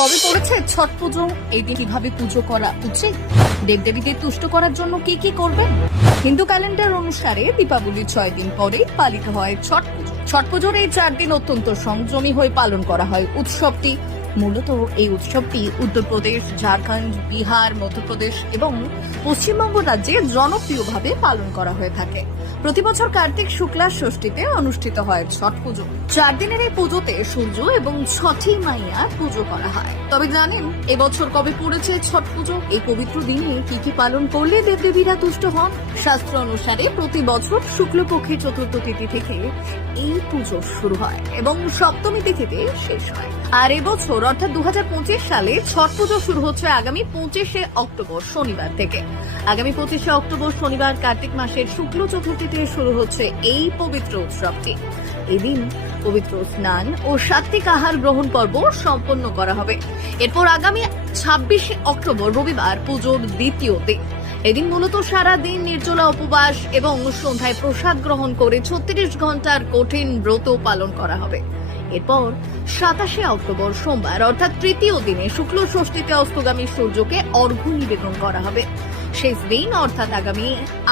কবে পড়েছে ছট পুজো? এই দিন কিভাবে পুজো করা উচিত? দেবদেবীদের তুষ্ট করার জন্য কি কি করবেন? হিন্দু ক্যালেন্ডার অনুসারে দীপাবলির 6 দিন পরেই পালিত হয় ছট পুজো। ছট পুজোর এই 4 দিন অত্যন্ত সংযমী হয়ে পালন করা হয়। উৎসবটি মূলত উত্তরপ্রদেশ, ঝাড়খণ্ড, বিহার, মধ্যপ্রদেশ এবং পশ্চিমবঙ্গ রাজ্যে জনপ্রিয়ভাবে পালন করা হয়ে থাকে। প্রতি বছর কার্তিক শুক্লা ষষ্ঠীতে অনুষ্ঠিত হয় ছট পুজো। 4 দিনের এই পুজোতে সূর্য এবং ছঠী মাইয়ার পুজো করা হয়। তবে জানেন এবছর কবে পড়েছে ছট পুজো? এই পবিত্র দিনে কি কি পালন করলে দেবদেবীরা তুষ্ট হন? শাস্ত্র অনুসারে প্রতি বছর শুক্লপক্ষের চতুর্থ তিথি থেকে এই পুজো শুরু হয় এবং সপ্তমী তিথিতে শেষ হয়। আর এবছর অর্থাৎ 2025 সালে ছট পুজো শুরু হচ্ছে আগামী 25শে অক্টোবর শনিবার থেকে। আগামী 25শে অক্টোবর শনিবার কার্তিক মাসের শুক্ল চতুর্থীতে শুরু হচ্ছে এই পবিত্র উৎসবটি। এদিন পবিত্র স্নান ও সাত্বিক আহার গ্রহণ পর্ব সম্পন্ন করা হবে। এরপর আগামী 26শে অক্টোবর রবিবার পুজোর দ্বিতীয় দিন। এদিন মূলত সারা দিন নির্জলা উপবাস এবং সন্ধ্যায় প্রসাদ গ্রহণ করে 36 ঘন্টার কঠিন ব্রত পালন করা হবে। এরপর 27শে অক্টোবর সোমবার অর্থাৎ তৃতীয় দিনে শুক্ল ষষ্ঠীতে অস্তগামী সূর্যকে অর্ঘ্য নিবেদন করা হবে। শেষ দিন অর্থাৎ আগামী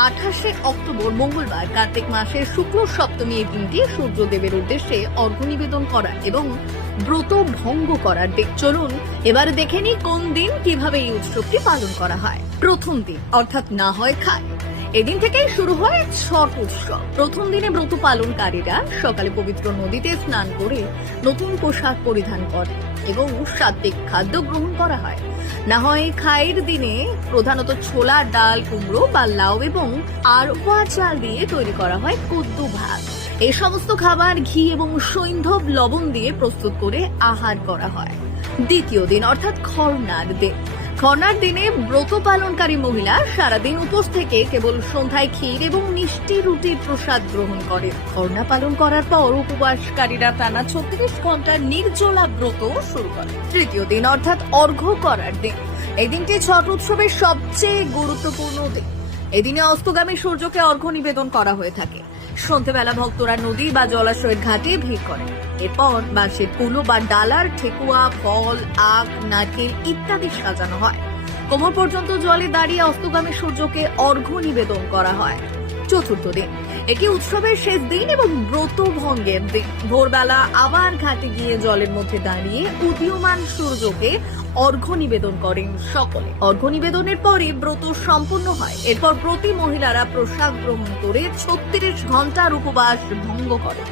28শে অক্টোবর মঙ্গলবার কার্তিক মাসের শুক্ল সপ্তমী এই দিনটি সূর্যদেবের উদ্দেশ্যে অর্ঘ্য নিবেদন করা এবং ব্রত ভঙ্গ করার দিন। চলুন এবার দেখে নিই কোন দিন কিভাবে এই উৎসবটি পালন করা হয়। প্রথম দিন অর্থাৎ না হয় খায়। এদিন থেকেই শুরু হয় ছট উৎসব। প্রথম দিনে ব্রত পালনকারীরা সকালে পবিত্র নদীতে স্নান করে নতুন পোশাক পরিধান করে এবং সাত্বিক খাদ্য গ্রহণ করা হয়। না হয় খায়ের দিনে প্রধানত ছোলা, ডাল, কুমড়ো বা লাউ এবং আরোয়া চাল দিয়ে তৈরি করা হয় কদ্দু ভাত। এই সমস্ত খাবার ঘি এবং সৈন্ধব লবণ দিয়ে প্রস্তুত করে আহার করা হয়। দ্বিতীয় দিন অর্থাৎ খরনার দিন। খরনার দিনে ব্রত পালনকারী মহিলা সারাদিন উপোস থেকে কেবল সন্ধ্যায় ক্ষীর এবং মিষ্টি রুটির প্রসাদ গ্রহণ করে। খরনা পালন করার পর উপবাসকারীরা টানা 36 ঘন্টার নির্জলা ব্রত শুরু করে। তৃতীয় দিন অর্থাৎ অর্ঘ্য করার দিন। এই দিনটি ছট উৎসবের সবচেয়ে গুরুত্বপূর্ণ দিন। এদিনে অস্তগামী সূর্যকে অর্ঘ্য নিবেদন করা হয়ে থাকে। সন্ধ্যেবেলা ভক্তরা নদী বা জলাশয়ের ঘাটে ভিড় করেন। এরপর বাঁশের কুলো বা ডালার ঠেকুয়া, ফল, আখ, নারকেল ইত্যাদি সাজানো হয়। কোমর পর্যন্ত জলে দাঁড়িয়ে অস্তগামী সূর্যকে অর্ঘ্য নিবেদন করা হয়। চতুর্থ দিন এটি উৎসবের শেষ দিন এবং ব্রত ভঙ্গের দিন। ভোরবেলা আবার ঘাটে গিয়ে জলের মধ্যে দাঁড়িয়ে উদীয়মান সূর্যকে অর্ঘ্য নিবেদন করেন সকলে। অর্ঘ্য নিবেদনের পরে ব্রত সম্পূর্ণ হয়। এরপর ব্রতী মহিলারা প্রসাদ গ্রহণ করে 36 ঘন্টার উপবাস ভঙ্গ করে।